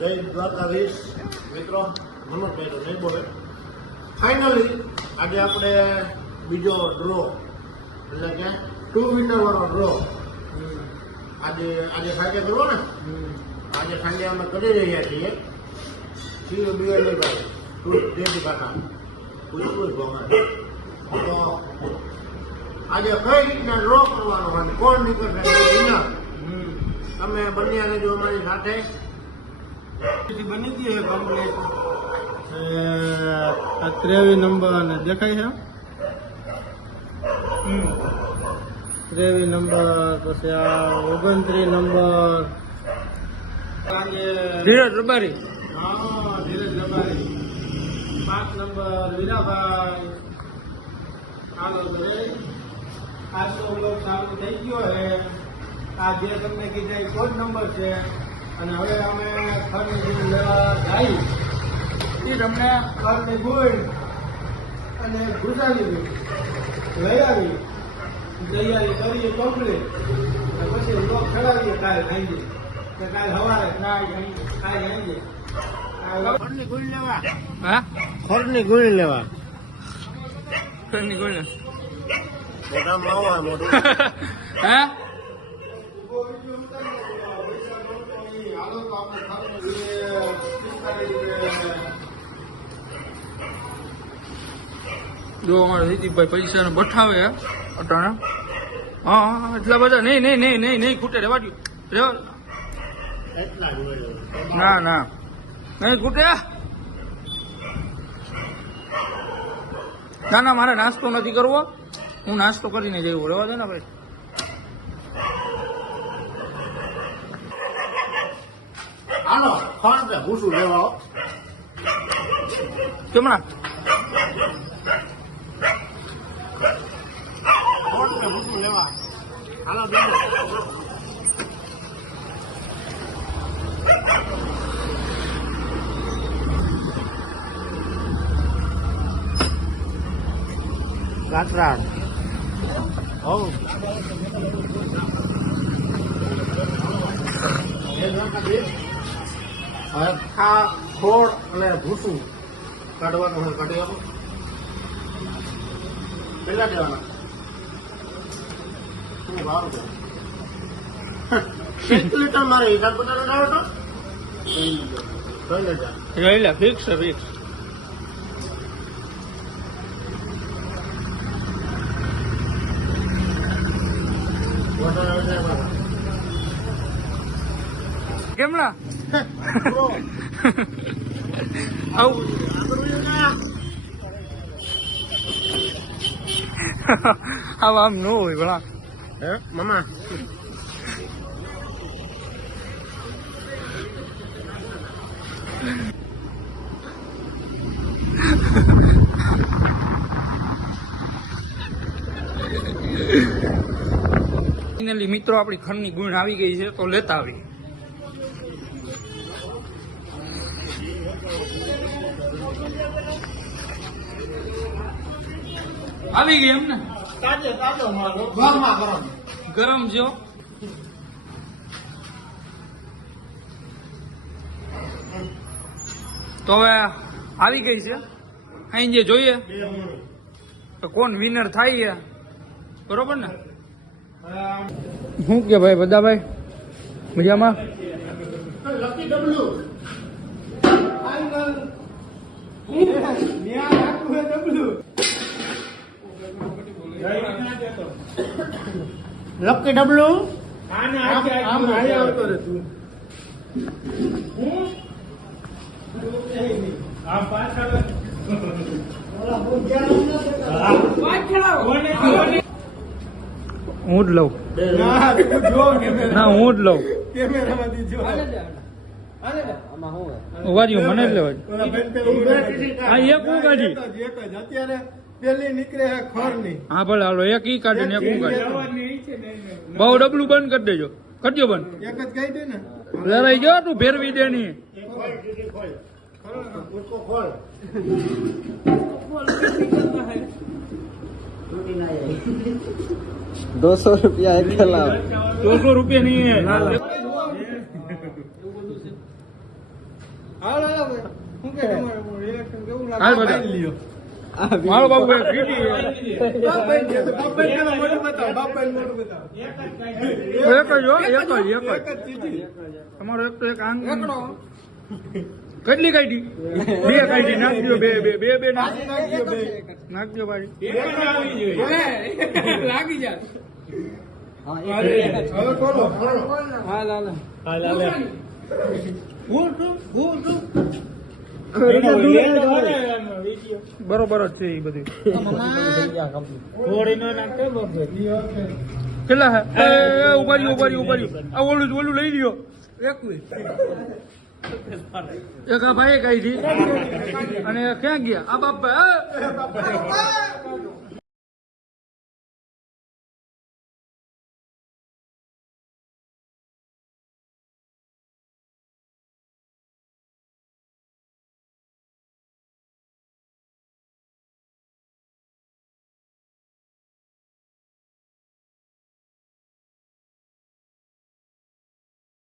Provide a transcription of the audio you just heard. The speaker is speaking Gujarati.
જય દ્વારકાધીશ મિત્રો, મનોજભાઈ તો નહીં બોલે. ફાઇનલી આજે આપણે બીજો ડ્રો એટલે કે 2 વિનર વાળો ડ્રો આજે સાંજે કરવો ને. આજે સાંજે અમે કરી રહ્યા છીએ. CBL ભાઈ દેવી કાકા પૂછવું ભગવાન તો આજે કઈ રીતના ડ્રો કરવાનો હોય, કોણ નીકળશે વિનર. તમે બંને આને જો અમારી સાથે બની ગઈ છે કમ્પ્લીટ. 23 નંબર દેખાય છે. 23 નંબર, પછી આ 29 નંબર ધીરજ રબારી. હા, ધીરજ રબારી. 5 નંબર વીરાભાઈ. હાલો ભાઈ, આ તો બ્લોક ચાલુ થઈ ગયો છે. આ જે તમને કીધા એ કોડ નંબર છે. અને હવે અમે ખરની ગુણ લેવા જાય એ તમને ખરની ગુણ અને ગુજારી લઈ આવી તૈયારી કરીએ કમ્પ્લીટ. પછી લોક ચડાવીએ કાલે ખાઈએ કે કાલે સવારે કાલે ખાઈએ ખરની ગુણ લેવા. હા, ખરની ગુણ લેવા. ખરની ગુણ મોઢા માવા મોઢું હા. જો અમારે હિતીભાઈ પૈસા બઠાવે અટાણા. હા, એટલા બધા નહીં ખૂટે. રેવા દો. એટલા જ હોય. ના નહીં ખૂટે. ના મારે નાસ્તો નથી કરવો. હું નાસ્તો કરીને જઈશ. રેવા દે ને ભાઈ. હાલો ખણ કે ભૂસું લેવા આવો. કેમણા ખણ કે ભૂસું લેવા. હાલો બેનો. કાતરાડ હવ ખા ખોળ અને ભૂસું કાઢવાનું હોય. કાઢી આપો. કેટલા દેવાના? શું ભાવ છે? 1 લીટર મારે હિસાબ બતાવો લાવો તો 2 લીટર. રહેલા ફિક્સ. કેમના આવું આમ ન હોય ભલા. હે મામા ફાઇનલી મિત્રો આપણી ખંડની ગુણ આવી ગઈ છે, તો લેતા આવી. આવી ગઈ એમને તાજો મારો ગરમા ગરમ ગરમ જો. તો હવે આવી ગઈ છે. અહીં જે જોઈએ તો કોણ વિનર થાય છે, બરોબર ને. શું કે ભાઈ બધા ભાઈ મજામાં? લકી ડબલ્યુ લકી ડબલ્યુ આવતો રે તું. હું જ લઉં. ના હું જ લઉં. ઉભા રહ્યો, મને જ લેવા. હા, એક હું કાઢી. અત્યારે પેલી નીકળે ખરની. હા ભલે હાલો, એક ઈ કાઢે ને એક હું કાઢે. બહુ ડબલું બંધ કરી દેજો. કરજો બંધ. એક જ કહી દે ને. લડાઈ જો તું ફેરવી દે ની. ખોલ 200 रुपया अकेला 200 रुपया नहीं है. હાલો હાલો શું કે તમારું રિએક્શન કેવું લાગે હાલ બધા. ખાઈ લ્યો. મારો બાબુ એક વીટી બાપભાઈ છે, બાપભાઈ ને મોઢું બતાવો, બાપભાઈ ને મોઢું બતાવો. એક જ હો, એક જ ચીચી. તમારો એક તો એક આંગ એકડો. કેટલી કાઢી બે કાઢી નાખ દો બે બે બે બે નાખ નાખી નાખજો બે. નાખ દો ભાઈ લાગી જાય. હવે ખોલો. હાલ હાલ બરોબર જ છે એ બધું કેટલા હે ઉભા રહ્યો આ ઓલું લઈ લ્યો એક આ ભાઈ કાઢી અને ક્યાં ગયા આ બાપ